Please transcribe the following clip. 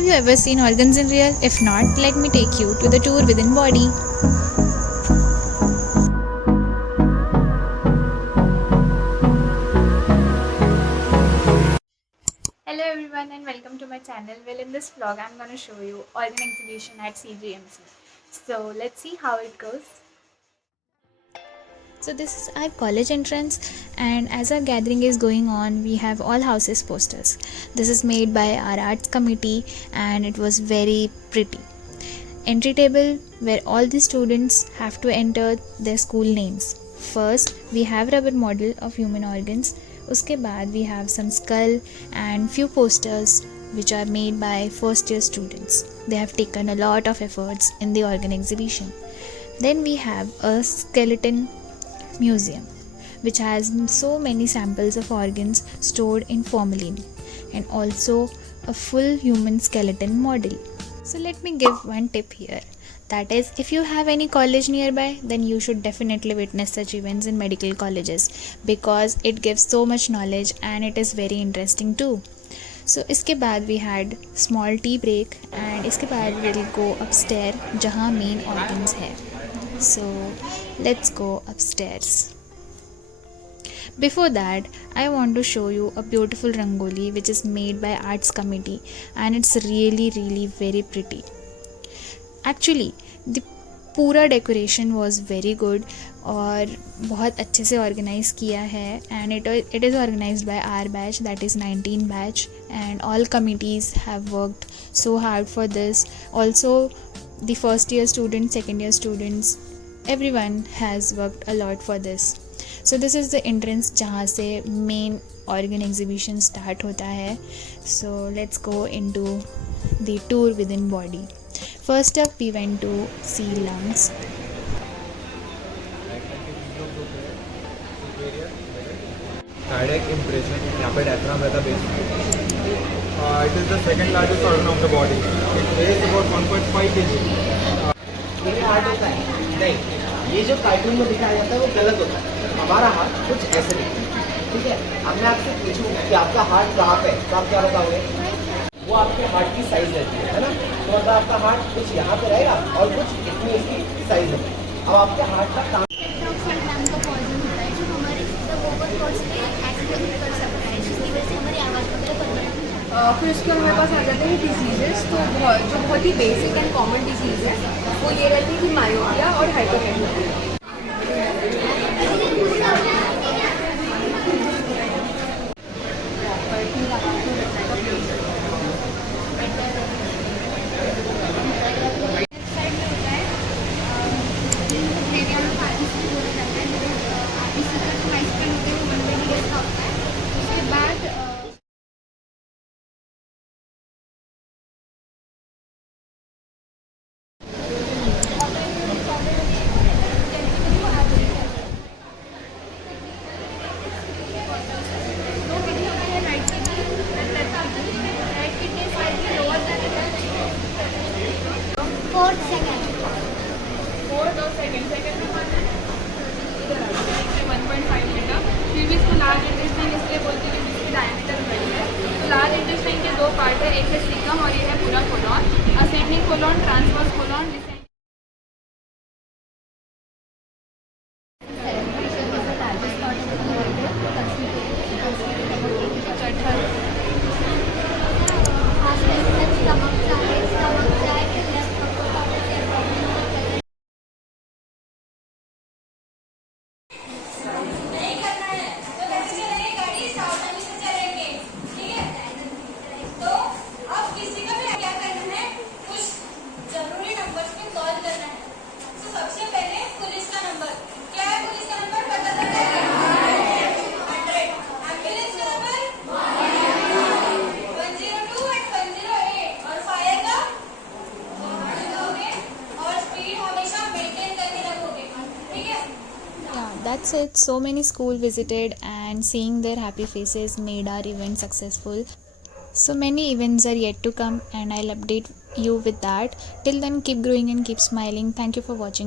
Have you ever seen organs in real? If not, let me take you to the tour within body. Hello everyone and welcome to my channel. Well, in this vlog I'm going to show you organ exhibition at GMC. So let's see how it goes. So this is our college entrance, and as our gathering is going on, we have all houses posters. This is made by our arts committee and it was very pretty. Entry table where all the students have to enter their school names. First we have rubber model of human organs. Uske baad we have some skull and few posters which are made by first year students. They have taken a lot of efforts in the organ exhibition. Then we have a skeleton museum which has so many samples of organs stored in formalin, and also a full human skeleton model. So let me give one tip here, that is, if you have any college nearby, then you should definitely witness such events in medical colleges because it gives so much knowledge and it is very interesting too. So इसके बाद we had small tea break and इसके बाद we'll go upstairs जहाँ main organs है. So let's go upstairs. Before that, I want to show you a beautiful rangoli which is made by arts committee, and it's really very pretty. Actually, the पूरा decoration was very good और बहुत अच्छे से organise किया है, and it is organised by R batch, that is 19 batch, and all committees have worked so hard for this. Also the first year students, second year students, everyone has worked a lot for this. So this is the entrance जहाँ से main organ exhibition start होता है. So let's go into the tour within body. First up we went to see lungs. Cardiac impression, यहाँ पे diaphragm रहता basically. It is the second largest organ of the body. It weighs about 1.5 kg. ये heart होता है नहीं, ये जो cartoon में दिखाया जाता है वो गलत होता है. हमारा हार्ट कुछ ऐसे दिखता है, ठीक है. अब मैं आपसे पूछूं कि आपका हार्ट कहाँ पे है, तो आप क्या बताओगे? वो आपके हार्ट की साइज रहती है ना. तो मतलब आपका हार्ट कुछ यहाँ पे रहेगा और कुछ इतनी इसकी साइज है. अब आपके हार्ट का काम फिर उसके हमारे पास आ जाते हैं डिजीज़ेस. तो जो बहुत ही बेसिक एंड कॉमन डिजीज़ है वो ये रहती है कि मायोपिया और हाइपरटेंशन. लार्ज इंटेस्टाइन इसलिए बोलते हैं कि जिसकी डायमीटर बड़ी है. तो लार्ज इंटेस्टाइन के दो पार्ट है, एक है सीकम और ये है पूरा colon. Ascending colon, transverse colon. That's it. So many school visited and seeing their happy faces made our event successful. So many events are yet to come and I'll update you with that. Till then, keep growing and keep smiling. Thank you for watching.